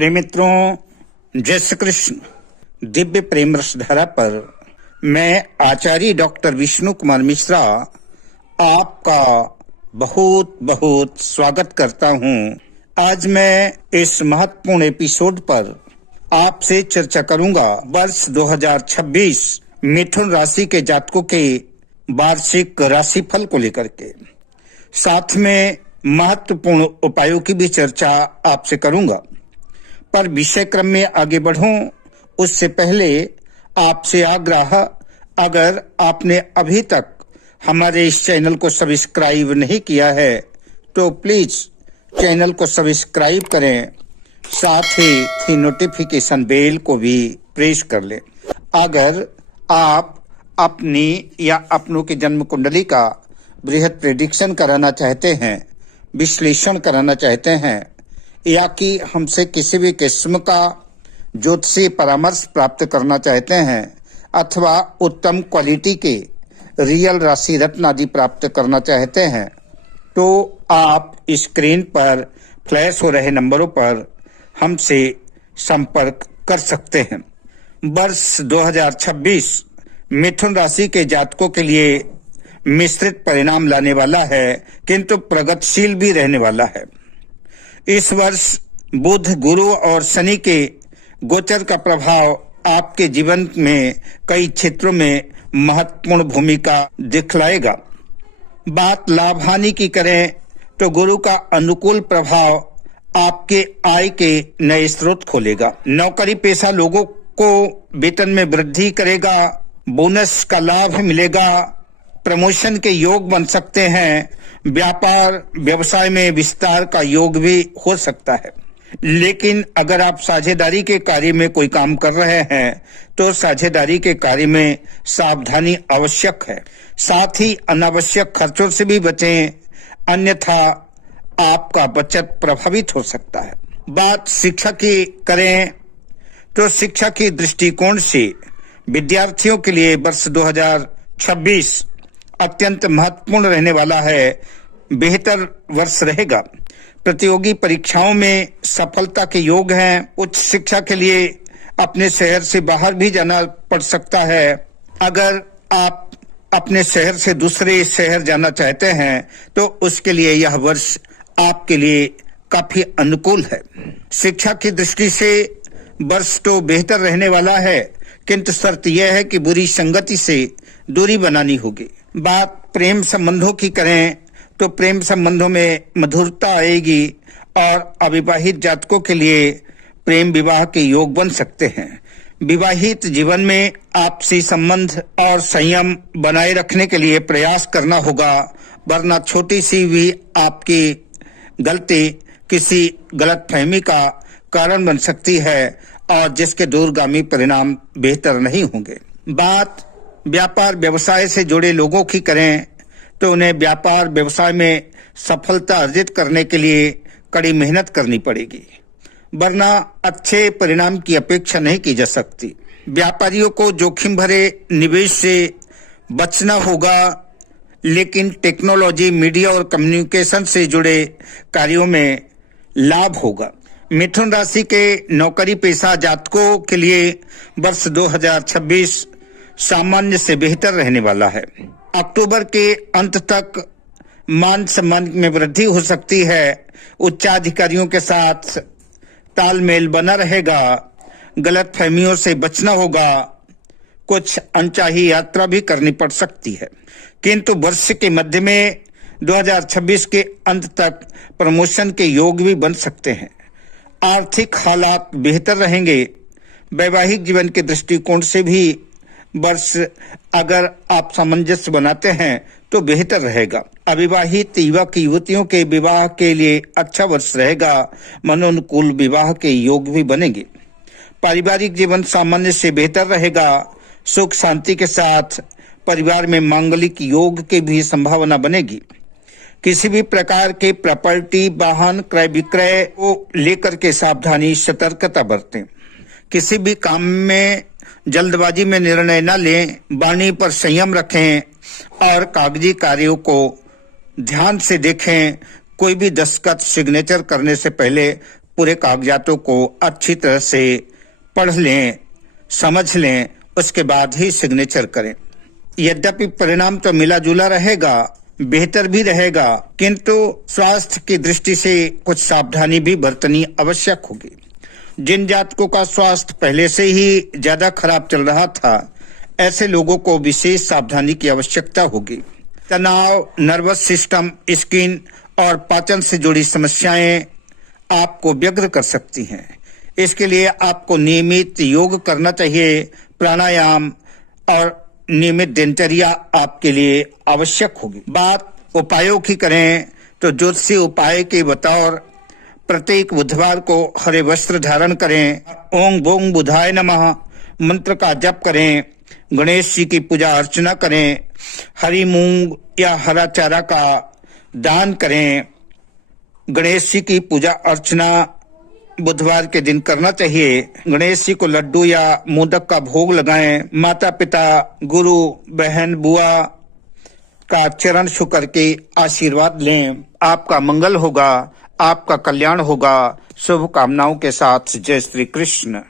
प्रिय मित्रों, जय श्री कृष्ण। दिव्य प्रेम रस धारा पर मैं आचार्य डॉक्टर विष्णु कुमार मिश्रा आपका बहुत बहुत स्वागत करता हूं। आज मैं इस महत्वपूर्ण एपिसोड पर आपसे चर्चा करूंगा वर्ष 2026 मिथुन राशि के जातकों के वार्षिक राशिफल को लेकर के। साथ में महत्वपूर्ण उपायों की भी चर्चा आपसे करूंगा। पर विषय क्रम में आगे बढ़ूं उससे पहले आपसे आग्रह, अगर आपने अभी तक हमारे इस चैनल को सब्सक्राइब नहीं किया है तो प्लीज चैनल को सब्सक्राइब करें, साथ ही नोटिफिकेशन बेल को भी प्रेस कर लें। अगर आप अपनी या अपनों की जन्म कुंडली का बृहद प्रेडिक्शन कराना चाहते हैं, विश्लेषण कराना चाहते हैं, या कि हमसे किसी भी किस्म का ज्योतिषीय परामर्श प्राप्त करना चाहते हैं, अथवा उत्तम क्वालिटी के रियल राशि रत्न आदि प्राप्त करना चाहते हैं, तो आप स्क्रीन पर फ्लैश हो रहे नंबरों पर हमसे संपर्क कर सकते हैं। वर्ष 2026 मिथुन राशि के जातकों के लिए मिश्रित परिणाम लाने वाला है, किंतु प्रगतिशील भी रहने वाला है। इस वर्ष बुध, गुरु और शनि के गोचर का प्रभाव आपके जीवन में कई क्षेत्रों में महत्वपूर्ण भूमिका दिखलाएगा। बात लाभ हानि की करें तो गुरु का अनुकूल प्रभाव आपके आय के नए स्रोत खोलेगा। नौकरी पेशा लोगों को वेतन में वृद्धि करेगा, बोनस का लाभ मिलेगा, प्रमोशन के योग बन सकते हैं, व्यापार व्यवसाय में विस्तार का योग भी हो सकता है। लेकिन अगर आप साझेदारी के कार्य में कोई काम कर रहे हैं तो साझेदारी के कार्य में सावधानी आवश्यक है। साथ ही अनावश्यक खर्चों से भी बचें, अन्यथा आपका बचत प्रभावित हो सकता है। बात शिक्षा की करें तो शिक्षा की दृष्टिकोण से विद्यार्थियों के लिए वर्ष 2026 अत्यंत महत्वपूर्ण रहने वाला है, बेहतर वर्ष रहेगा। प्रतियोगी परीक्षाओं में सफलता के योग हैं। उच्च शिक्षा के लिए अपने शहर से बाहर भी जाना पड़ सकता है। अगर आप अपने शहर से दूसरे शहर जाना चाहते हैं तो उसके लिए यह वर्ष आपके लिए काफी अनुकूल है। शिक्षा की दृष्टि से वर्ष तो बेहतर रहने वाला है, किंतु शर्त यह है कि बुरी संगति से दूरी बनानी होगी। बात प्रेम संबंधों की करें तो प्रेम संबंधों में मधुरता आएगी और अविवाहित जातकों के लिए प्रेम विवाह के योग बन सकते हैं। विवाहित जीवन में आपसी संबंध और संयम बनाए रखने के लिए प्रयास करना होगा, वरना छोटी सी भी आपकी गलती किसी गलतफहमी का कारण बन सकती है और जिसके दूरगामी परिणाम बेहतर नहीं होंगे। बात व्यापार व्यवसाय से जुड़े लोगों की करें तो उन्हें व्यापार व्यवसाय में सफलता अर्जित करने के लिए कड़ी मेहनत करनी पड़ेगी, वरना अच्छे परिणाम की अपेक्षा नहीं की जा सकती। व्यापारियों को जोखिम भरे निवेश से बचना होगा, लेकिन टेक्नोलॉजी, मीडिया और कम्युनिकेशन से जुड़े कार्यों में लाभ होगा। मिथुन राशि के नौकरी पेशा जातकों के लिए वर्ष 2026 सामान्य से बेहतर रहने वाला है। अक्टूबर के अंत तक मान सम्मान में वृद्धि हो सकती है। उच्चाधिकारियों के साथ तालमेल बना रहेगा। गलत फहमियों से बचना होगा। कुछ अनचाही यात्रा भी करनी पड़ सकती है, किंतु वर्ष के मध्य में 2026 के अंत तक प्रमोशन के योग भी बन सकते हैं। आर्थिक हालात बेहतर रहेंगे। वैवाहिक जीवन के दृष्टिकोण से भी वर्ष अगर आप सामंजस्य बनाते हैं तो बेहतर रहेगा। अविवाहित युवक युवतियों के विवाह के लिए अच्छा वर्ष रहेगा। मनोनुकूल विवाह के योग भी बनेंगे। पारिवारिक जीवन सामान्य से बेहतर रहेगा। सुख शांति के साथ परिवार में मांगलिक योग की भी संभावना बनेगी। किसी भी प्रकार के प्रॉपर्टी, वाहन क्रय विक्रय को लेकर के सावधानी, सतर्कता बरतें। किसी भी काम में जल्दबाजी में निर्णय न लें। वाणी पर संयम रखें और कागजी कार्यों को ध्यान से देखें। कोई भी दस्तखत, सिग्नेचर करने से पहले पूरे कागजातों को अच्छी तरह से पढ़ लें, समझ लें, उसके बाद ही सिग्नेचर करें। यद्यपि परिणाम तो मिला जुला रहेगा, बेहतर भी रहेगा, किंतु स्वास्थ्य की दृष्टि से कुछ सावधानी भी बरतनी आवश्यक होगी। जिन जातकों का स्वास्थ्य पहले से ही ज्यादा खराब चल रहा था, ऐसे लोगों को विशेष सावधानी की आवश्यकता होगी। तनाव, नर्वस सिस्टम, स्किन और पाचन से जुड़ी समस्याएं आपको व्यग्र कर सकती हैं। इसके लिए आपको नियमित योग करना चाहिए। प्राणायाम और नियमित दिनचर्या आपके लिए आवश्यक होगी। बात उपायों की करें तो ज्योतिषीय उपाय के बतौर प्रत्येक बुधवार को हरे वस्त्र धारण करें, ओम बोम बुधाय नमः मंत्र का जप करें, गणेश जी की पूजा अर्चना करें, हरी मूंग या हरा चारा का दान करें। गणेश जी की पूजा अर्चना बुधवार के दिन करना चाहिए। गणेश जी को लड्डू या मोदक का भोग लगाएं। माता पिता, गुरु, बहन, बुआ का चरण छू करके आशीर्वाद लें। आपका मंगल होगा, आपका कल्याण होगा। शुभकामनाओं के साथ जय श्री कृष्ण।